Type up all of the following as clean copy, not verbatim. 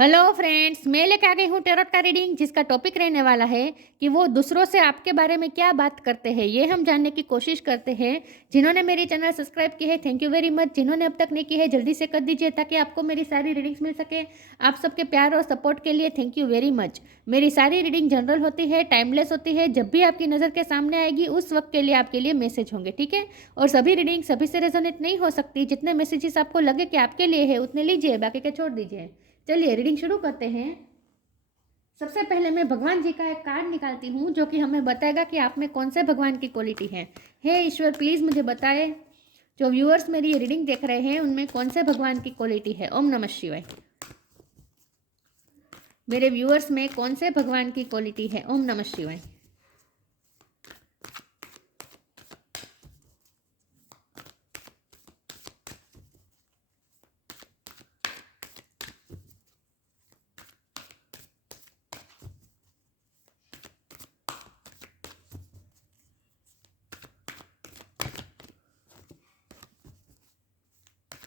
Hello friends, मैं लेके आ गई हूँ टैरोट का रीडिंग जिसका टॉपिक रहने वाला है कि वो दूसरों से आपके बारे में क्या बात करते हैं। ये हम जानने की कोशिश करते हैं। जिन्होंने मेरी चैनल सब्सक्राइब की है, थैंक यू वेरी मच। जिन्होंने अब तक नहीं की है, जल्दी से कर दीजिए ताकि आपको मेरी सारी रीडिंग्स मिल सके। आप सबके प्यार और सपोर्ट के लिए थैंक यू वेरी मच। मेरी सारी रीडिंग जनरल होती है, टाइमलेस होती है। जब भी आपकी नज़र के सामने आएगी उस वक्त के लिए आपके लिए मैसेज होंगे, ठीक है। और सभी रीडिंग सभी से रेजोनेट नहीं हो सकती। जितने मैसेजेस आपको लगे कि आपके लिए है उतने लीजिए, बाकी के छोड़ दीजिए। चलिए रीडिंग शुरू करते हैं। सबसे पहले मैं भगवान जी का एक कार्ड निकालती हूँ जो कि हमें बताएगा कि आप में कौन से भगवान की क्वालिटी है। हे ईश्वर, प्लीज़ मुझे बताए जो व्यूअर्स मेरी ये रीडिंग देख रहे हैं उनमें कौन से भगवान की क्वालिटी है। ओम नमः शिवाय। मेरे व्यूअर्स में कौन से भगवान की क्वालिटी है। ओम नमः शिवाय।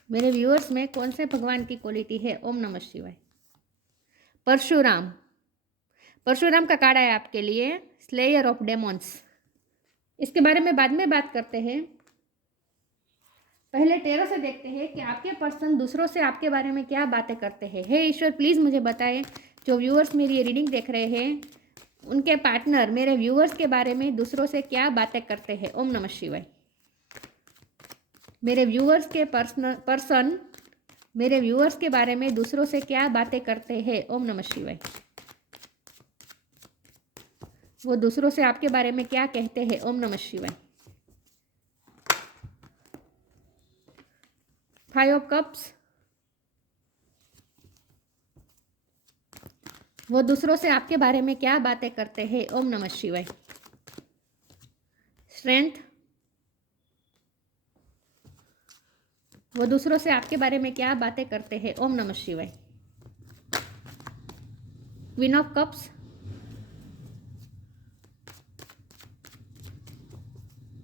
मेरे व्यूअर्स में कौन से भगवान की क्वालिटी है। ओम नमः शिवाय। परशुराम। परशुराम का कार्ड है आपके लिए, स्लेयर ऑफ डेमोन्स। इसके बारे में बाद में बात करते हैं। पहले टेरो से देखते हैं कि आपके पर्सन दूसरों से आपके बारे में क्या बातें करते हैं। हे ईश्वर, प्लीज़ मुझे बताएं जो व्यूअर्स मेरी ये रीडिंग देख रहे हैं उनके पार्टनर मेरे व्यूअर्स के बारे में दूसरों से क्या बातें करते हैं। ओम नमः शिवाय। मेरे व्यूअर्स के पर्सन मेरे व्यूअर्स के बारे में दूसरों से क्या बातें करते हैं। ओम नमः शिवाय। वो दूसरों से आपके बारे में क्या कहते हैं। ओम नमः शिवाय। 5 ऑफ कप्स। वो दूसरों से आपके बारे में क्या बातें करते हैं। ओम नमः शिवाय। स्ट्रेंथ। वो दूसरों से आपके बारे में क्या बातें करते हैं। ओम नमः शिवाय। Queen of cups.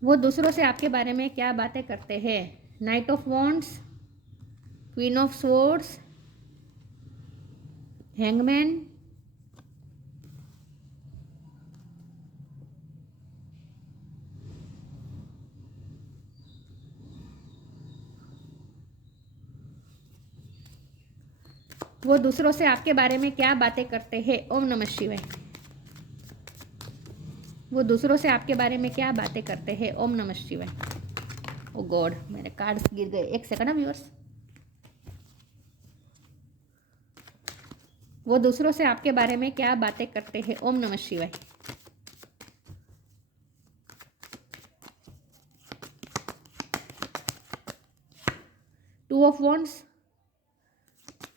वो दूसरों से आपके बारे में क्या बातें करते हैं। Night of wands, queen of swords, hangman, वो दूसरों से आपके बारे में क्या बातें करते हैं। ओम नमः शिवाय। वो दूसरों से आपके बारे में क्या बातें करते हैं। ओम नमः शिवाय। ओ गॉड, मेरे कार्ड्स गिर गए। एक सेकंड ना व्यूअर्स। वो दूसरों से आपके बारे में क्या बातें करते हैं। ओम नमः शिवाय। Two of wands.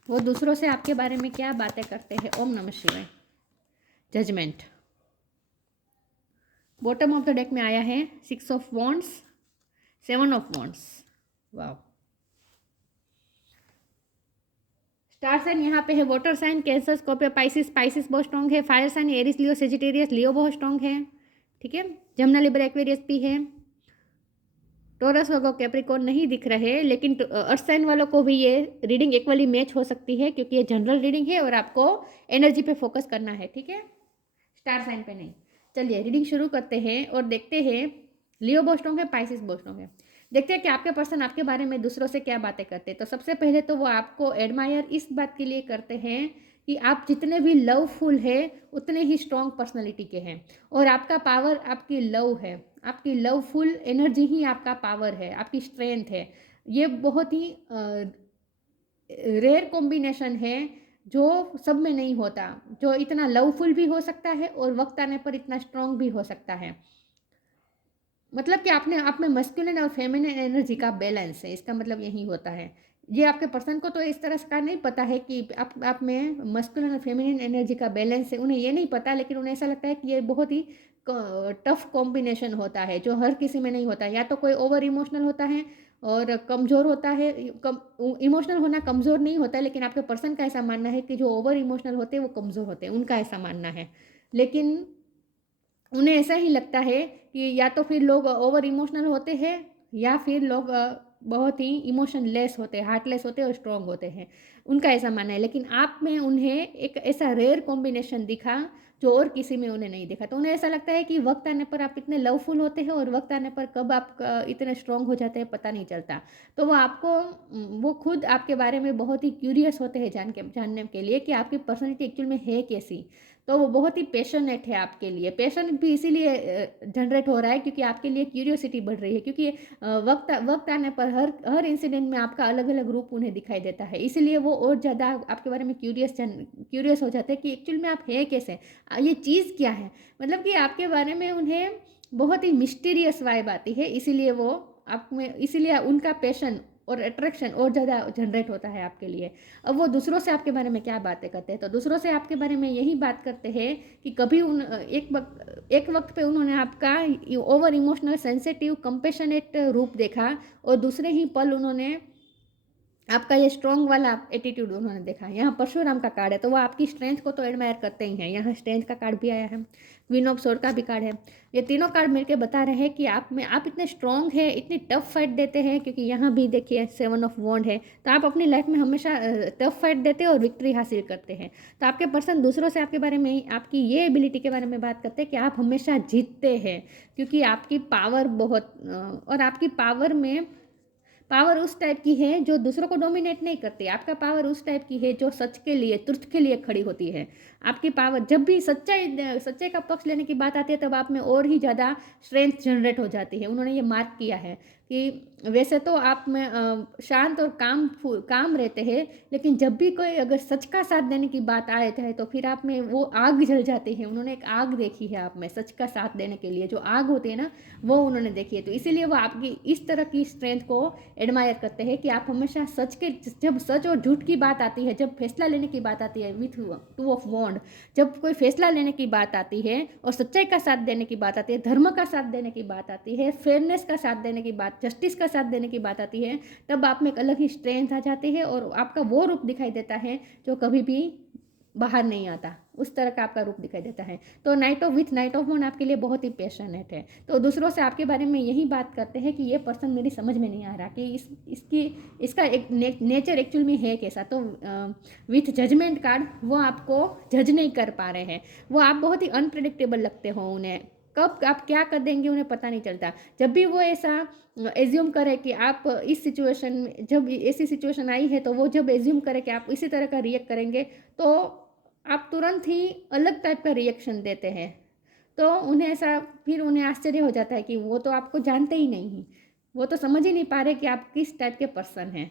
वो दूसरों से आपके बारे में क्या बातें करते हैं। ओम नमः शिवाय। Judgement. Bottom of the deck में आया है 6 ऑफ वॉन्ड्स, 7 ऑफ वॉन्ड्स। वाह। स्टार साइन यहाँ पे है water sign, Cancer, Scorpio, Pisces. Pisces बहुत स्ट्रॉन्ग है। Fire sign Aries, Leo, Sagittarius. Leo बहुत स्ट्रॉन्ग है, ठीक है। जमुना, लिब्रा, एक्वेरियस भी है। टोरस, वर्गो, कैप्रिकॉर्न नहीं दिख रहे, लेकिन अर्थ साइन वालों को भी ये रीडिंग इक्वली मैच हो सकती है क्योंकि ये जनरल रीडिंग है और आपको एनर्जी पे फोकस करना है, ठीक है, स्टार साइन पे नहीं। चलिए रीडिंग शुरू करते हैं और देखते हैं। लियो बोस्टोंग है, पाइसिस बोस्टोंग है। देखते हैं कि आपके पर्सन आपके बारे में दूसरों से क्या बातें करते हैं। तो सबसे पहले तो वो आपको एडमायर इस बात के लिए करते हैं कि आप जितने भी लवफुल है उतने ही स्ट्रॉन्ग पर्सनैलिटी के हैं। और आपका पावर आपकी लव है, आपकी लवफुल एनर्जी ही आपका पावर है, आपकी स्ट्रेंथ है। ये बहुत ही रेयर कॉम्बिनेशन है जो सब में नहीं होता, जो इतना लवफुल भी हो सकता है और वक्त आने पर इतना स्ट्रॉन्ग भी हो सकता है। मतलब कि आपने आप में मस्कुलिन और फेमिनिन एनर्जी का बैलेंस है, इसका मतलब यही होता है। ये आपके पर्सन को तो इस तरह का नहीं पता है कि आप में मस्कुलिन और फेमिनिन एनर्जी का बैलेंस है, उन्हें ये नहीं पता, लेकिन उन्हें ऐसा लगता है कि ये बहुत ही टफ कॉम्बिनेशन होता है जो हर किसी में नहीं होता। या तो कोई ओवर इमोशनल होता है और कमज़ोर होता है। इमोशनल होना कमज़ोर नहीं होता, लेकिन आपके पर्सन का ऐसा मानना है कि जो ओवर इमोशनल होते हैं वो कमज़ोर होते हैं, उनका ऐसा मानना है। लेकिन उन्हें ऐसा ही लगता है कि या तो फिर लोग ओवर इमोशनल होते हैं या फिर लोग बहुत ही इमोशन लेस होते हैं, हार्टलेस होते हैं और स्ट्रॉन्ग होते हैं। उनका ऐसा मानना है। लेकिन आप में उन्हें एक ऐसा रेयर कॉम्बिनेशन दिखा जो और किसी में उन्हें नहीं देखा। तो उन्हें ऐसा लगता है कि वक्त आने पर आप इतने लवफुल होते हैं और वक्त आने पर कब आप इतने स्ट्रांग हो जाते हैं पता नहीं चलता। तो वो आपको वो खुद आपके बारे में बहुत ही क्यूरियस होते हैं जानने के लिए कि आपकी पर्सनैलिटी एक्चुअल में है कैसी। तो वो बहुत ही पैशनेट है आपके लिए। पैशन भी इसीलिए जनरेट हो रहा है क्योंकि आपके लिए क्यूरियोसिटी बढ़ रही है, क्योंकि वक्त वक्त आने पर हर हर इंसिडेंट में आपका अलग अलग रूप उन्हें दिखाई देता है। इसीलिए वो और ज़्यादा आपके बारे में क्यूरियस हो जाते हैं कि एक्चुअल में आप है कैसे, ये चीज़ क्या है। मतलब कि आपके बारे में उन्हें बहुत ही मिस्टीरियस वाइब आती है। इसीलिए वो आप में, इसीलिए उनका पैशन और अट्रैक्शन और ज़्यादा जनरेट होता है आपके लिए। अब वो दूसरों से आपके बारे में क्या बातें करते हैं, तो दूसरों से आपके बारे में यही बात करते हैं कि कभी एक वक्त पे उन्होंने आपका ओवर इमोशनल, सेंसिटिव, कंपेशनेट रूप देखा और दूसरे ही पल उन्होंने आपका ये स्ट्रॉन्ग वाला एटीट्यूड उन्होंने देखा। यहाँ परशुराम का कार्ड है तो वो आपकी स्ट्रेंथ को तो एडमायर करते ही हैं। यहाँ स्ट्रेंथ का कार्ड भी आया है, क्वीन ऑफ सोर्ड का भी कार्ड है। ये तीनों कार्ड मिलकर बता रहे हैं कि आप इतने स्ट्रॉन्ग हैं, इतनी टफ फाइट देते हैं। क्योंकि यहाँ भी देखिए 7 ऑफ वॉन्ड है, तो आप अपनी लाइफ में हमेशा टफ फाइट देते हैं और विक्ट्री हासिल करते हैं। तो आपके पर्सन दूसरों से आपके बारे में, आपकी ये एबिलिटी के बारे में बात करते हैं कि आप हमेशा जीतते हैं, क्योंकि आपकी पावर बहुत और आपकी पावर उस टाइप की है जो दूसरों को डोमिनेट नहीं करती। आपका पावर उस टाइप की है जो सच के लिए, ट्रुथ के लिए खड़ी होती है। आपकी पावर जब भी सच्चाई का पक्ष लेने की बात आती है तब आप में और ही ज़्यादा स्ट्रेंथ जनरेट हो जाती है। उन्होंने ये मार्क किया है कि वैसे तो आप में शांत और काम रहते हैं, लेकिन जब भी कोई अगर सच का साथ देने की बात आए चाहे तो फिर आप में वो आग जल जाती है। उन्होंने एक आग देखी है आप में, सच का साथ देने के लिए जो आग होती है ना, वो उन्होंने देखी है। तो इसीलिए वो आपकी इस तरह की स्ट्रेंथ को एडमायर करते हैं कि आप हमेशा जब सच और झूठ की बात आती है, जब फैसला लेने की बात आती है, विथ 2 ऑफ वॉन्ड, जब कोई फैसला लेने की बात आती है और सच्चाई का साथ देने की बात आती है, धर्म का साथ देने की बात आती है, फेयरनेस का साथ देने की बात, जस्टिस का साथ देने की बात आती है, तब आप में एक अलग ही स्ट्रेंथ आ जाती है और आपका वो रूप दिखाई देता है जो कभी भी बाहर नहीं आता। उस तरह का आपका रूप दिखाई देता है। तो नाइट ऑफ वॉन्ड आपके लिए बहुत ही पैशनेट है। तो दूसरों से आपके बारे में यही बात करते हैं कि ये पर्सन मेरी समझ में नहीं आ रहा कि इसका एक नेचर एक्चुअल में है कैसा। तो विथ जजमेंट कार्ड वो आपको जज नहीं कर पा रहे हैं। वो आप बहुत ही अनप्रेडिक्टेबल लगते हो उन्हें, कब आप क्या कर देंगे उन्हें पता नहीं चलता। जब भी वो ऐसा एज्यूम करे कि आप इस सिचुएशन में, जब ऐसी सिचुएशन आई है तो वो जब एज्यूम करे कि आप इसी तरह का रिएक्ट करेंगे तो आप तुरंत ही अलग टाइप का रिएक्शन देते हैं। तो फिर उन्हें आश्चर्य हो जाता है कि वो तो आपको जानते ही नहीं हैं, वो तो समझ ही नहीं पा रहे कि आप किस टाइप के पर्सन हैं।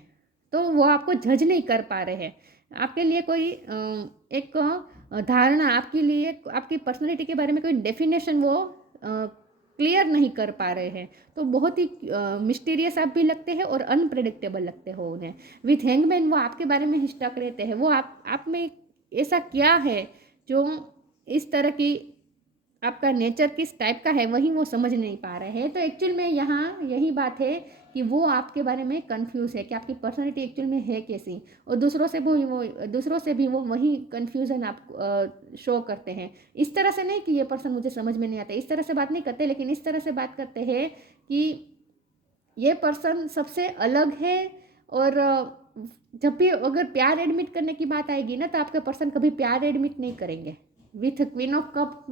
तो वो आपको जज नहीं कर पा रहे हैं। आपके लिए कोई एक धारणा, आपके लिए आपकी पर्सनैलिटी के बारे में कोई डेफिनेशन वो क्लियर नहीं कर पा रहे हैं। तो बहुत ही मिस्टीरियस आप भी लगते हैं और अनप्रेडिक्टेबल लगते हो उन्हें। विथ हैंगमैन वो आपके बारे में ही स्टक रहते हैं। वो आप में ऐसा क्या है जो इस तरह की आपका नेचर किस टाइप का है वही वो समझ नहीं पा रहे हैं। तो एक्चुअल में यहाँ यही बात है कि वो आपके बारे में कंफ्यूज है कि आपकी पर्सनैलिटी एक्चुअल में है कैसी, और दूसरों से भी वो वही कंफ्यूजन आप शो करते हैं। इस तरह से नहीं कि ये पर्सन मुझे समझ में नहीं आता, इस तरह से बात नहीं करते, लेकिन इस तरह से बात करते हैं कि ये पर्सन सबसे अलग है। और जब भी अगर प्यार एडमिट करने की बात आएगी ना तो आपका पर्सन कभी प्यार एडमिट नहीं करेंगे। विथ क्वीन ऑफ कप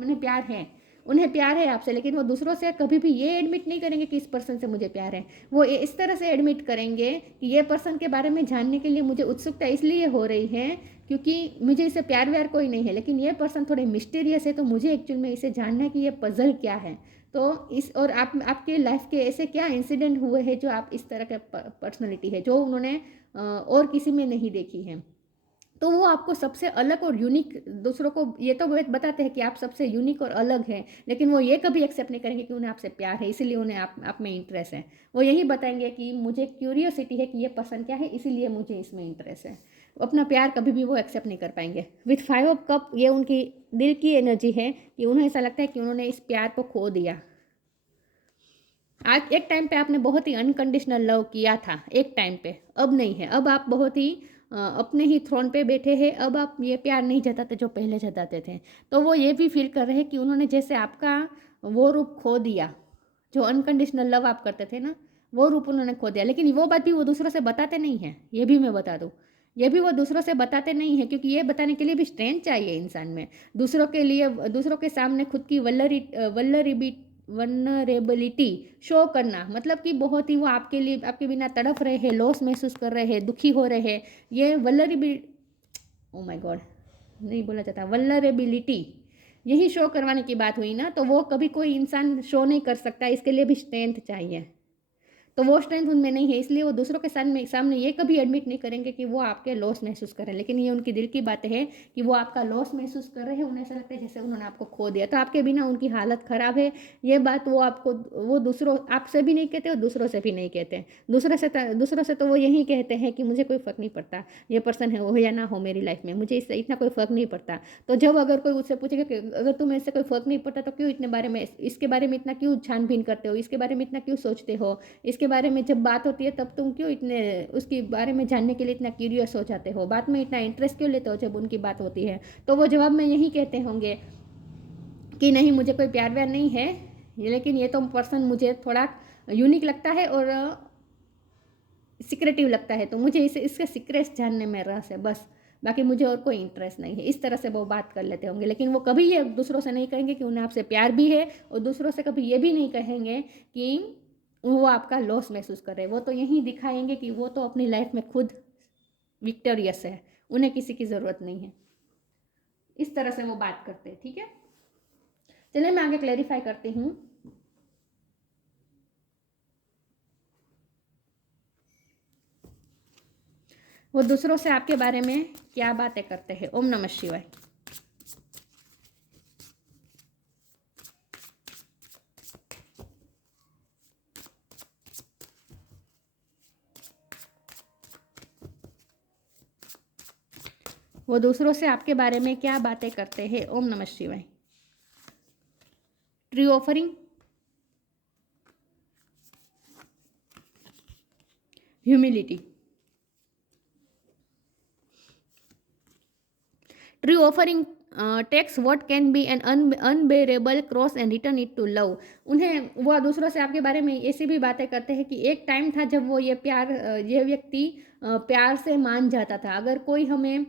उन्हें प्यार है आपसे, लेकिन वो दूसरों से कभी भी ये एडमिट नहीं करेंगे कि इस पर्सन से मुझे प्यार है। वो इस तरह से एडमिट करेंगे कि ये पर्सन के बारे में जानने के लिए मुझे उत्सुकता इसलिए हो रही है क्योंकि मुझे इससे प्यार व्यार कोई नहीं है, लेकिन ये पर्सन थोड़े मिस्टीरियस है, तो मुझे एक्चुअल में इसे जानना है कि ये पजल क्या है। तो और आपके लाइफ के ऐसे क्या इंसिडेंट हुए हैं जो आप इस तरह के पर्सनैलिटी है जो उन्होंने और किसी में नहीं देखी है। तो वो आपको सबसे अलग और यूनिक, दूसरों को ये तो बताते हैं कि आप सबसे यूनिक और अलग हैं, लेकिन वो ये कभी एक्सेप्ट नहीं करेंगे कि उन्हें आपसे प्यार है, इसीलिए उन्हें आप में इंटरेस्ट है। वो यही बताएंगे कि मुझे क्यूरियोसिटी है कि ये पर्सन क्या है, इसीलिए मुझे इसमें इंटरेस्ट है। अपना प्यार कभी भी वो एक्सेप्ट नहीं कर पाएंगे। विथ 5 ऑफ कप ये उनकी दिल की एनर्जी है कि उन्हें ऐसा लगता है कि उन्होंने इस प्यार को खो दिया। आज एक टाइम पे आपने बहुत ही अनकंडीशनल लव किया था, एक टाइम पे, अब नहीं है। अब आप बहुत ही अपने ही थ्रोन पे बैठे हैं। अब आप ये प्यार नहीं जताते जो पहले जताते थे। तो वो ये भी फील कर रहे हैं कि उन्होंने जैसे आपका वो रूप खो दिया, जो अनकंडीशनल लव आप करते थे ना, वो रूप उन्होंने खो दिया। लेकिन वो बात भी वो दूसरों से बताते नहीं हैं, ये भी मैं बता दूँ। ये भी वो दूसरों से बताते नहीं है, क्योंकि ये बताने के लिए भी स्ट्रेंथ चाहिए इंसान में। दूसरों के लिए, दूसरों के सामने खुद की वल्नरेबिलिटी शो करना, मतलब कि बहुत ही वो आपके लिए, आपके बिना तड़प रहे हैं, लॉस महसूस कर रहे हैं, दुखी हो रहे हैं, ये वल्नरेबिलिटी, ओ माय गॉड, नहीं बोला जाता, वल्नरेबिलिटी, यही शो करवाने की बात हुई ना, तो वो कभी कोई इंसान शो नहीं कर सकता, इसके लिए भी स्ट्रेंथ चाहिए। तो वो स्ट्रेंथ उनमें नहीं है, इसलिए वो दूसरों के सामने ये कभी एडमिट नहीं करेंगे कि वो आपके लॉस महसूस कर रहे हैं। लेकिन ये उनकी दिल की बातें हैं कि वो आपका लॉस महसूस कर रहे हैं, उन्हें ऐसा लगता है जैसे उन्होंने आपको खो दिया, तो आपके बिना उनकी हालत ख़राब है। ये बात वो आपको, वो दूसरों, आपसे भी नहीं कहते और दूसरों से भी नहीं कहते। दूसरों से तो वो यही कहते हैं कि मुझे कोई फ़र्क नहीं पड़ता, ये पर्सन है वो या ना हो मेरी लाइफ में, मुझे इससे इतना कोई फ़र्क नहीं पड़ता। तो जब अगर कोई उससे पूछेगा कि अगर तुम्हें इससे कोई फ़र्क नहीं पड़ता तो क्यों इतने बारे में, इसके बारे में इतना क्यों छानबीन करते हो, इसके बारे में इतना क्यों सोचते हो, इसके बारे में जब बात होती है तब तुम क्यों इतने उसके बारे में जानने के लिए इतना क्यूरियस हो जाते हो, बात में इतना इंटरेस्ट क्यों लेते हो जब उनकी बात होती है। तो वो जवाब में यही कहते होंगे कि नहीं, मुझे कोई प्यार व्यार नहीं है, लेकिन ये तो पर्सन मुझे थोड़ा यूनिक लगता है और सिक्रेटिव लगता है, तो मुझे इसे, इसके सीक्रेट्स जानने में रस है बस, बाकी मुझे और कोई इंटरेस्ट नहीं है। इस तरह से वो बात कर लेते होंगे। लेकिन वो कभी ये दूसरों से नहीं कहेंगे कि उन्हें आपसे प्यार भी है, और दूसरों से कभी ये भी नहीं कहेंगे कि वो आपका लॉस महसूस कर रहे हैं। वो तो यही दिखाएंगे कि वो तो अपनी लाइफ में खुद विक्टोरियस है, उन्हें किसी की ज़रूरत नहीं है। इस तरह से वो बात करते हैं, ठीक है। चलिए मैं आगे क्लेरिफाई करती हूँ। वो दूसरों से आपके बारे में क्या बातें करते हैं। ओम नमः शिवाय। वो दूसरों से आपके बारे में क्या बातें करते हैं। ओम नमः शिवाय। Tree offering, humility. Tree offering takes what can be an unbearable cross and return it to love. उन्हें, वो दूसरों से आपके बारे में ऐसी भी बातें करते हैं कि एक टाइम था जब वो ये व्यक्ति प्यार से मान जाता था। अगर कोई हमें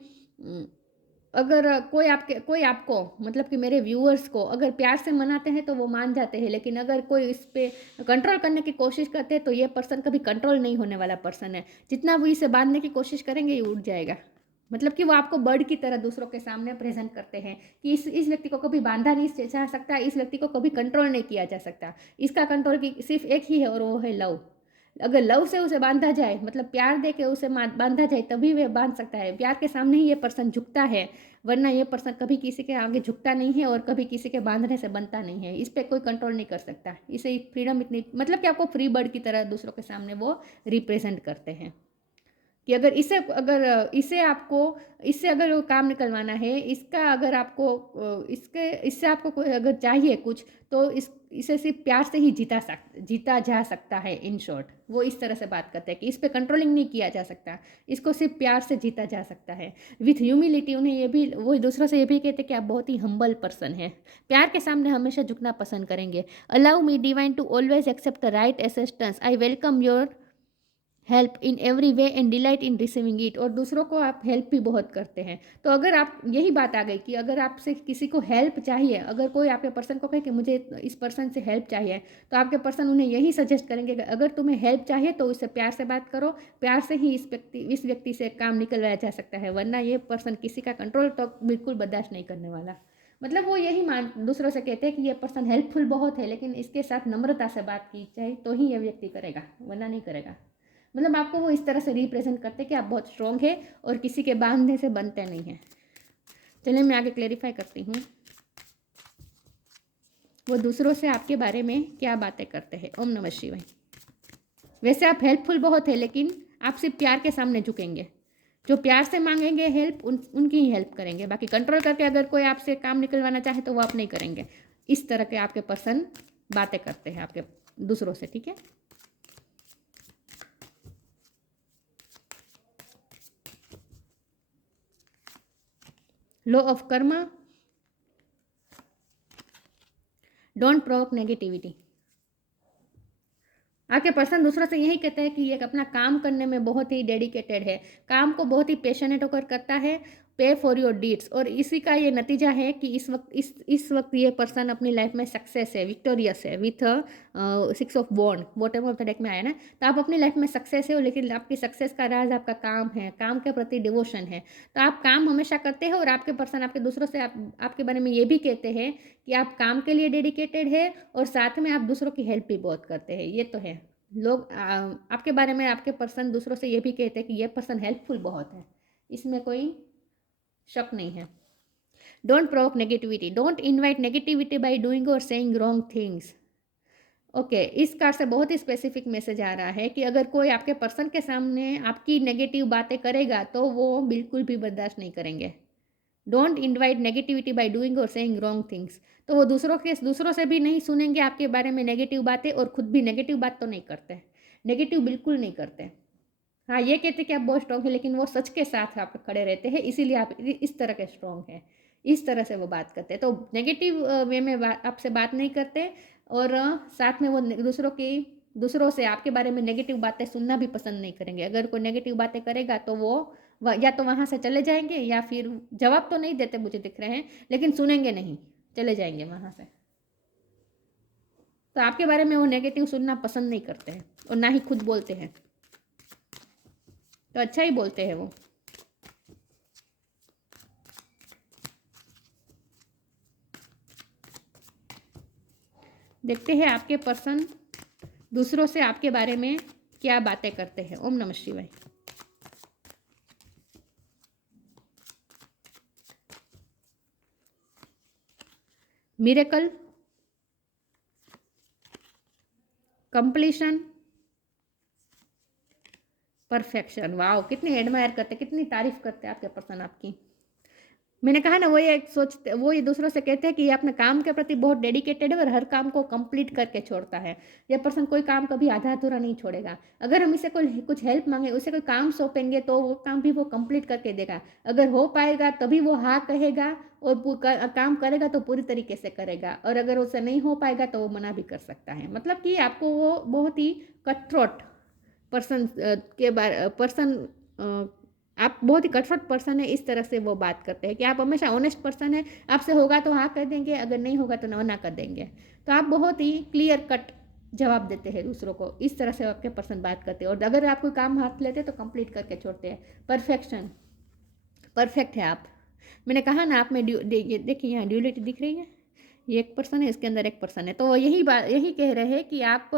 अगर कोई आपको, मतलब कि मेरे व्यूअर्स को अगर प्यार से मनाते हैं तो वो मान जाते हैं, लेकिन अगर कोई इस पे कंट्रोल करने की कोशिश करते हैं तो ये पर्सन कभी कंट्रोल नहीं होने वाला पर्सन है। जितना वो इसे बांधने की कोशिश करेंगे ये उठ जाएगा। मतलब कि वो आपको बर्ड की तरह दूसरों के सामने प्रेजेंट करते हैं कि इस व्यक्ति को कभी बांधा नहीं जा सकता, इस व्यक्ति को कभी कंट्रोल नहीं किया जा सकता। इसका कंट्रोल की सिर्फ एक ही है और वो है लव। अगर लव से उसे बांधा जाए, मतलब प्यार दे के उसे बांधा जाए, तभी वह बांध सकता है। प्यार के सामने ही ये पर्सन झुकता है, वरना ये पर्सन कभी किसी के आगे झुकता नहीं है और कभी किसी के बांधने से बनता नहीं है। इस पर कोई कंट्रोल नहीं कर सकता। इसे फ्रीडम इतनी, मतलब कि आपको फ्री बर्ड की तरह दूसरों के सामने वो रिप्रेजेंट करते हैं कि इससे अगर वो काम निकलवाना है, इसका अगर आपको इससे आपको कोई अगर चाहिए कुछ, तो इसे सिर्फ प्यार से ही जीता जा सकता है। इन शॉर्ट वो इस तरह से बात करते हैं कि इस पे कंट्रोलिंग नहीं किया जा सकता, इसको सिर्फ प्यार से जीता जा सकता है। विथ ह्यूमिलिटी, उन्हें ये भी, वो दूसरों से ये भी कहते हैं कि आप बहुत ही हम्बल पर्सन है, प्यार के सामने हमेशा झुकना पसंद करेंगे। Allow me divine to always accept the right assistance, I welcome your help in every way and delight in receiving it. और दूसरों को आप हेल्प भी बहुत करते हैं। तो अगर आप, यही बात आ गई कि अगर आपसे किसी को हेल्प चाहिए, अगर कोई आपके पर्सन को कहे कि मुझे इस पर्सन से हेल्प चाहिए, तो आपके पर्सन उन्हें यही सजेस्ट करेंगे कि अगर तुम्हें हेल्प चाहिए तो उससे प्यार से बात करो, प्यार से ही इस व्यक्ति से काम निकलवाया जा सकता है, वरना ये पर्सन किसी का कंट्रोल तो बिल्कुल बर्दाश्त नहीं करने वाला। मतलब वो यही दूसरों से कहते हैं कि ये पर्सन हेल्पफुल बहुत है, लेकिन इसके साथ नम्रता से बात की जाए तो ही ये व्यक्ति करेगा, वरना नहीं करेगा। मतलब आपको वो इस तरह से रिप्रेजेंट करते हैं कि आप बहुत स्ट्रॉन्ग है और किसी के बांधने से बनते नहीं हैं। चलिए मैं आगे क्लेरिफाई करती हूँ। वो दूसरों से आपके बारे में क्या बातें करते हैं। ओम नमः शिवाय। वैसे आप हेल्पफुल बहुत है, लेकिन आप सिर्फ प्यार के सामने झुकेंगे। जो प्यार से मांगेंगे हेल्प, उनकी ही हेल्प करेंगे। बाकी कंट्रोल करके अगर कोई आपसे काम निकलवाना चाहे तो वो आप नहीं करेंगे। इस तरह के आपके पर्सन बातें करते हैं आपके दूसरों से, ठीक है। Law of Karma, don't provoke negativity. आपके पर्सन दूसरों से यही कहते हैं कि ये अपना काम करने में बहुत ही डेडिकेटेड है, काम को बहुत ही पैशनेट होकर करता है, पे फॉर योर डीड्स। और इसी का ये नतीजा है कि इस वक्त ये पर्सन अपनी लाइफ में सक्सेस है, विक्टोरियस है with 6 of wand, bottom of the deck में आया ना। तो आप अपनी लाइफ में सक्सेस हो, लेकिन आपकी सक्सेस का राज आपका काम है, काम के प्रति डिवोशन है। तो आप काम हमेशा करते हैं और आपके पर्सन आपके दूसरों से आपके बारे में ये भी कहते हैं कि आप काम के लिए डेडिकेटेड है और साथ में आप दूसरों की हेल्प भी बहुत करते हैं। ये तो है, लोग आपके बारे में आपके पर्सन दूसरों से ये भी कहते हैं कि ये पर्सन हेल्पफुल बहुत है, इसमें कोई शक नहीं है। Don't provoke negativity, don't invite negativity by doing और सेइंग रॉन्ग थिंग्स। ओके, इस कार्ड से बहुत ही स्पेसिफिक मैसेज आ रहा है कि अगर कोई आपके पर्सन के सामने आपकी नेगेटिव बातें करेगा तो वो बिल्कुल भी बर्दाश्त नहीं करेंगे। Don't invite negativity by doing और सेइंग रॉन्ग थिंग्स। तो वो दूसरों से भी नहीं सुनेंगे आपके बारे में नेगेटिव बातें, और खुद भी नेगेटिव बात तो नहीं करते, नेगेटिव बिल्कुल नहीं करते। हाँ, ये कहते कि आप बहुत स्ट्रॉन्ग है, लेकिन वो सच के साथ आप खड़े रहते हैं, इसीलिए आप इस तरह के स्ट्रॉन्ग हैं, इस तरह से वो बात करते हैं। तो नेगेटिव वे में आपसे बात नहीं करते, और साथ में वो दूसरों से आपके बारे में नेगेटिव बातें सुनना भी पसंद नहीं करेंगे। अगर कोई नेगेटिव बातें करेगा तो वो या तो वहाँ से चले जाएंगे, या फिर जवाब तो नहीं देते मुझे दिख रहे हैं, लेकिन सुनेंगे नहीं, चले जाएंगे वहाँ से। तो आपके बारे में वो नेगेटिव सुनना पसंद नहीं करते हैं, और ना ही खुद बोलते हैं, तो अच्छा ही बोलते हैं वो। देखते हैं आपके पर्सन दूसरों से आपके बारे में क्या बातें करते हैं। ओम नमः शिवाय। Miracle, completion, perfection. वाओ, कितनी एडमायर करते, कितनी तारीफ करते हैं आपके पर्सन आपकी। मैंने कहा ना, वो ये दूसरों से कहते हैं कि ये अपने काम के प्रति बहुत डेडिकेटेड है और हर काम को कंप्लीट करके छोड़ता है। ये पर्सन कोई काम कभी आधा अधूरा नहीं छोड़ेगा। अगर हम इसे कोई कुछ हेल्प मांगे, उसे कोई काम सौंपेंगे, तो वो काम भी वो कंप्लीट करके देगा। अगर हो पाएगा तभी वो हाँ कहेगा, और काम करेगा तो पूरी तरीके से करेगा, और अगर उसे नहीं हो पाएगा तो वो मना भी कर सकता है। मतलब कि आपको वो बहुत ही कटथ्रोट पर्सन आप बहुत ही कटथ्रोट पर्सन है, इस तरह से वो बात करते हैं कि आप हमेशा ऑनेस्ट पर्सन है, आपसे होगा तो हाँ कर देंगे, अगर नहीं होगा तो ना कर देंगे। तो आप बहुत ही क्लियर कट जवाब देते हैं दूसरों को, इस तरह से आपके पर्सन बात करते हैं। और अगर आप कोई काम हाथ लेते हैं तो कंप्लीट करके छोड़ते हैं। परफेक्शन, परफेक्ट है आप। मैंने कहा ना, आप में देखिए यहाँ ड्यूलिटी दिख रही है, ये एक पर्सन है, इसके अंदर एक पर्सन है। तो वो यही कह रहे हैं कि आप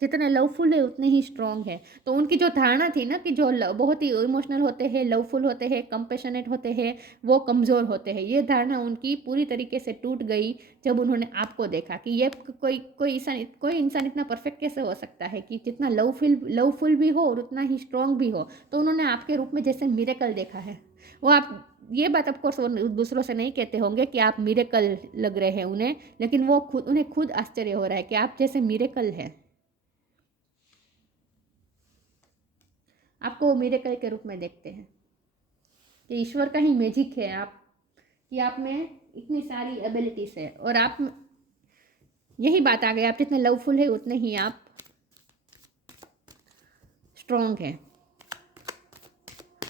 जितने लवफुल है उतने ही स्ट्रांग है। तो उनकी जो धारणा थी ना कि जो बहुत ही इमोशनल होते हैं, लवफुल होते हैं, कंपेशनेट होते हैं, वो कमज़ोर होते हैं, ये धारणा उनकी पूरी तरीके से टूट गई जब उन्होंने आपको देखा कि ये कोई इंसान इतना परफेक्ट कैसे हो सकता है कि जितना लवफुल भी हो और उतना ही स्ट्रांग भी हो। तो उन्होंने आपके रूप में जैसे मिरेकल देखा है। वो आप ये बात ऑफकोर्स वो दूसरों से नहीं कहते होंगे कि आप मिरेकल लग रहे हैं उन्हें, लेकिन उन्हें खुद आश्चर्य हो रहा है कि आप जैसे मिरेकल है। आपको वो मिरेकल के रूप में देखते हैं कि ईश्वर का ही मैजिक है आप, कि आप में इतनी सारी एबिलिटीज है। और आप, यही बात आ गई, आप जितने लवफुल है उतने ही आप स्ट्रॉन्ग हैं।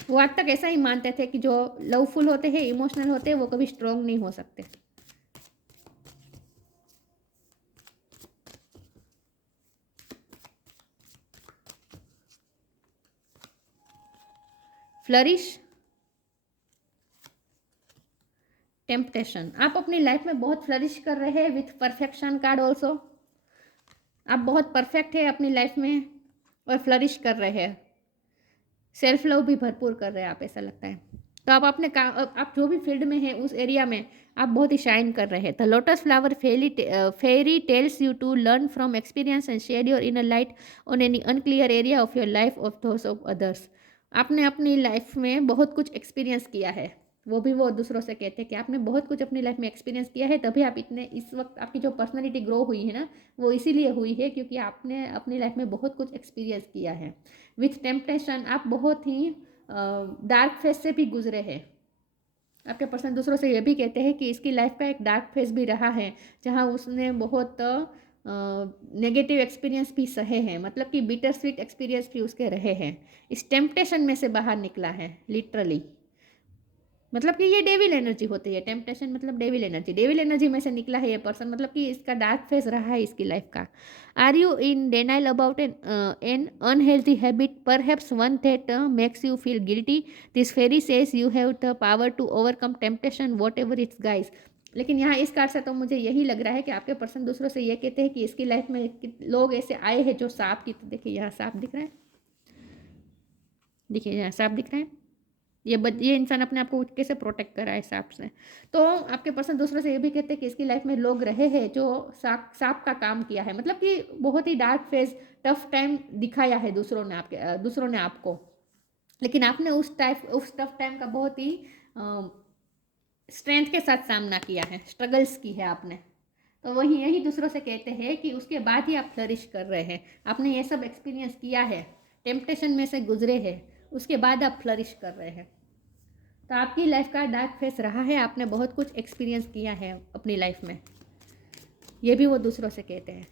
वो आज तक ऐसा ही मानते थे कि जो लवफुल होते हैं, इमोशनल होते हैं, वो कभी स्ट्रॉन्ग नहीं हो सकते। Flourish, temptation. आप अपनी लाइफ में बहुत फ्लरिश कर रहे हैं विथ परफेक्शन कार्ड ऑल्सो। आप बहुत परफेक्ट है अपनी लाइफ में और फ्लरिश कर रहे हैं, सेल्फ लव भी भरपूर कर रहे हैं आप, ऐसा लगता है। तो आप अपने काम, आप जो भी फील्ड में हैं उस एरिया में आप बहुत ही शाइन कर रहे हैं। The lotus flower fairy tells you to learn from experience and shed your inner light on any unclear area of your life of those of others. आपने अपनी लाइफ में बहुत कुछ एक्सपीरियंस किया है, वो भी वो दूसरों से कहते हैं कि आपने बहुत कुछ अपनी लाइफ में एक्सपीरियंस किया है, तभी आप इतने इस वक्त आपकी जो पर्सनैलिटी ग्रो हुई है ना, वो इसीलिए हुई है क्योंकि आपने अपनी लाइफ में बहुत कुछ एक्सपीरियंस किया है। विथ टेम्पटेशन, आप बहुत ही डार्क फेज से भी गुजरे हैं। आपके पर्सन दूसरों से ये भी कहते हैं कि इसकी लाइफ का एक डार्क फेज भी रहा है, जहाँ उसने बहुत नेगेटिव एक्सपीरियंस भी सहे हैं, मतलब कि बिटर स्वीट एक्सपीरियंस भी उसके रहे हैं। इस टेम्पटेशन में से बाहर निकला है लिटरली, मतलब कि ये डेविल एनर्जी होती है। टेम्पटेशन मतलब डेविल एनर्जी में से निकला है ये पर्सन, मतलब कि इसका डार्क फेज रहा है इसकी लाइफ का। Are you in denial about an unhealthy habit, perhaps one that makes you feel guilty, this fairy says you have the power to overcome temptation whatever it's guys. लेकिन यहाँ इस card से तो मुझे यही लग रहा है कि आपके पर्सन दूसरों से ये कहते हैं कि इसकी लाइफ में लोग ऐसे आए हैं जो सांप की, तो देखिए यहाँ सांप दिख रहा है, देखिए यहाँ सांप दिख रहा है, ये इंसान अपने आप को कैसे प्रोटेक्ट कर रहा है सांप से। तो आपके पर्सन दूसरों से ये भी कहते हैं कि इसकी लाइफ में लोग रहे हैं जो सांप का काम किया है, मतलब कि बहुत ही डार्क फेज, टफ टाइम दिखाया है दूसरों ने आपको, लेकिन आपने उस टफ टाइम का बहुत ही स्ट्रेंथ के साथ सामना किया है, स्ट्रगल्स की है आपने। तो वही यही दूसरों से कहते हैं कि उसके बाद ही आप फ्लरिश कर रहे हैं, आपने ये सब एक्सपीरियंस किया है, टेम्पटेशन में से गुजरे हैं, उसके बाद आप फ्लरिश कर रहे हैं। तो आपकी लाइफ का डार्क फेस रहा है, आपने बहुत कुछ एक्सपीरियंस किया है अपनी लाइफ में, ये भी वो दूसरों से कहते हैं।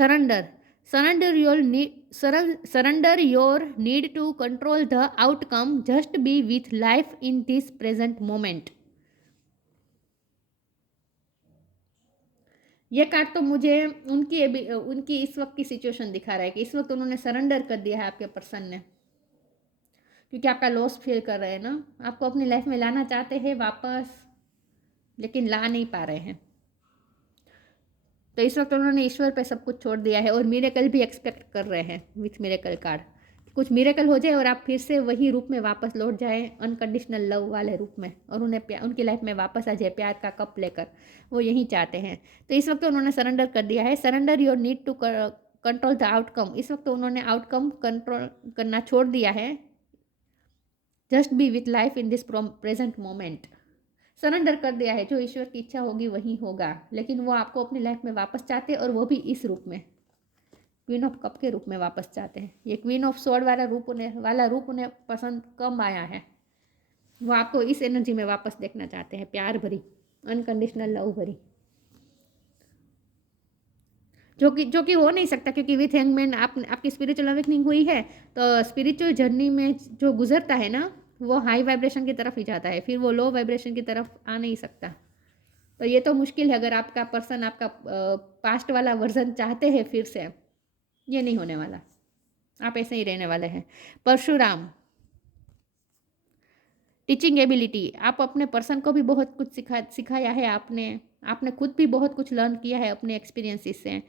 Surrender your need to control the outcome, just be with life in this present moment। ये कार्ड तो मुझे उनकी इस वक्त की सिचुएशन दिखा रहा है कि इस वक्त उन्होंने सरेंडर कर दिया है आपके पर्सन ने, क्योंकि आपका लॉस फील कर रहे हैं ना, आपको अपनी लाइफ में लाना चाहते हैं वापस, लेकिन ला नहीं पा रहे हैं। तो इस वक्त उन्होंने ईश्वर पे सब कुछ छोड़ दिया है और मिरेकल भी एक्सपेक्ट कर रहे हैं विथ मिरेकल कार्ड। कुछ मिरेकल हो जाए और आप फिर से वही रूप में वापस लौट जाए, अनकंडीशनल लव वाले रूप में, और उन्हें उनकी लाइफ में वापस आ जाए प्यार का कप लेकर, वो यही चाहते हैं। तो इस वक्त उन्होंने सरेंडर कर दिया है। Surrender your need to control the outcome, इस वक्त उन्होंने आउटकम कंट्रोल करना छोड़ दिया है। Just be with life in this present moment, surrender कर दिया है, जो ईश्वर की इच्छा होगी वही होगा, लेकिन वो आपको अपनी लाइफ में वापस चाहते हैं, और वो भी इस रूप में, क्वीन ऑफ कप के रूप में वापस चाहते हैं। ये क्वीन ऑफ स्वॉर्ड वाला रूप उन्हें पसंद कम आया है, वो आपको इस एनर्जी में वापस देखना चाहते हैं, प्यार भरी, अनकंडीशनल लव भरी, जो कि हो नहीं सकता, क्योंकि विथ हैंगमैन आपकी स्पिरिचुअल अवेकनिंग हुई है, तो स्पिरिचुअल जर्नी में जो गुजरता है ना, वो हाई वाइब्रेशन की तरफ ही जाता है, फिर वो लो वाइब्रेशन की तरफ आ नहीं सकता। तो ये तो मुश्किल है, अगर आपका पर्सन आपका पास्ट वाला वर्जन चाहते हैं फिर से, ये नहीं होने वाला, आप ऐसे ही रहने वाले हैं। परशुराम, टीचिंग एबिलिटी, आप अपने पर्सन को भी बहुत कुछ सिखाया है आपने खुद भी बहुत कुछ लर्न किया है अपने एक्सपीरियंसेस से।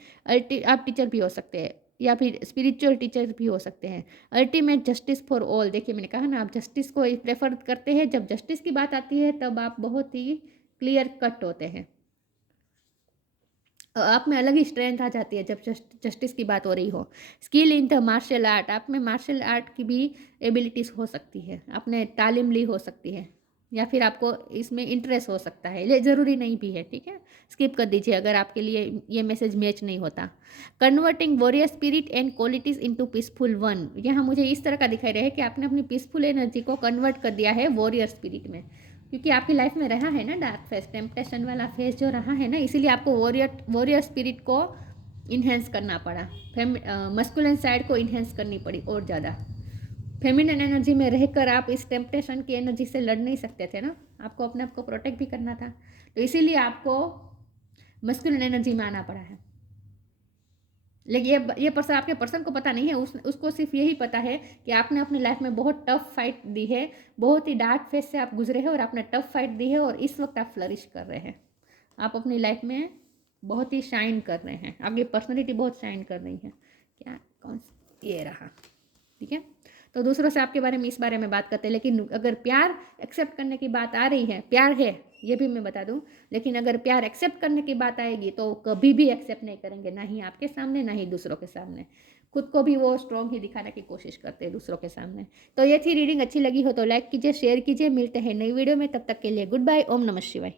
आप टीचर भी हो सकते हैं, या फिर स्पिरिचुअल टीचर भी हो सकते हैं। अल्टीमेट जस्टिस फॉर ऑल, देखिए मैंने कहा ना, आप जस्टिस को प्रेफर करते हैं, जब जस्टिस की बात आती है तब आप बहुत ही क्लियर कट होते हैं, आप में अलग ही स्ट्रेंथ आ जाती है जब जस्टिस की बात हो रही हो। Skill in the martial art, आप में मार्शल आर्ट की भी एबिलिटीज़ हो सकती है, आपने तालीम ली हो सकती है, या फिर आपको इसमें इंटरेस्ट हो सकता है, ये ज़रूरी नहीं भी है, ठीक है, स्किप कर दीजिए अगर आपके लिए ये मैसेज मैच नहीं होता। Converting warrior spirit and qualities into peaceful one, यहाँ मुझे इस तरह का दिखाई रहा है कि आपने अपनी पीसफुल एनर्जी को कन्वर्ट कर दिया है वॉरियर स्पिरिट में, क्योंकि आपकी लाइफ में रहा है ना डार्क फेज, टेम्पटेशन वाला फेज जो रहा है ना, इसीलिए आपको वॉरियर स्पिरिट को इन्हेंस करना पड़ा, मस्कुलिन साइड को इन्हेंस करनी पड़ी और ज़्यादा। फेमिनिन एनर्जी में रहकर आप इस टेम्पटेशन की एनर्जी से लड़ नहीं सकते थे ना, आपको अपने आप को प्रोटेक्ट भी करना था, तो इसीलिए आपको मस्कुलिन एनर्जी में आना पड़ा है। लेकिन ये पर्सन, आपके पर्सन को पता नहीं है, उसको सिर्फ यही पता है कि आपने अपनी लाइफ में बहुत टफ फाइट दी है, बहुत ही डार्क फेज से आप गुजरे हैं और आपने टफ फाइट दी है, और इस वक्त आप फ्लरिश कर रहे हैं, आप अपनी लाइफ में बहुत ही शाइन कर रहे हैं, आपकी पर्सनैलिटी बहुत शाइन कर रही है। क्या ये रहा, ठीक है। तो दूसरों से आपके बारे में इस बारे में बात करते हैं, लेकिन अगर प्यार एक्सेप्ट करने की बात आ रही है, प्यार है ये भी मैं बता दूं, लेकिन अगर प्यार एक्सेप्ट करने की बात आएगी तो कभी भी एक्सेप्ट नहीं करेंगे, ना ही आपके सामने ना ही दूसरों के सामने, खुद को भी वो स्ट्रॉन्ग ही दिखाने की कोशिश करते हैं दूसरों के सामने। तो ये थी रीडिंग, अच्छी लगी हो तो लाइक कीजिए, शेयर कीजिए, मिलते हैं नई वीडियो में, तब तक के लिए गुड बाय, ओम नमः शिवाय।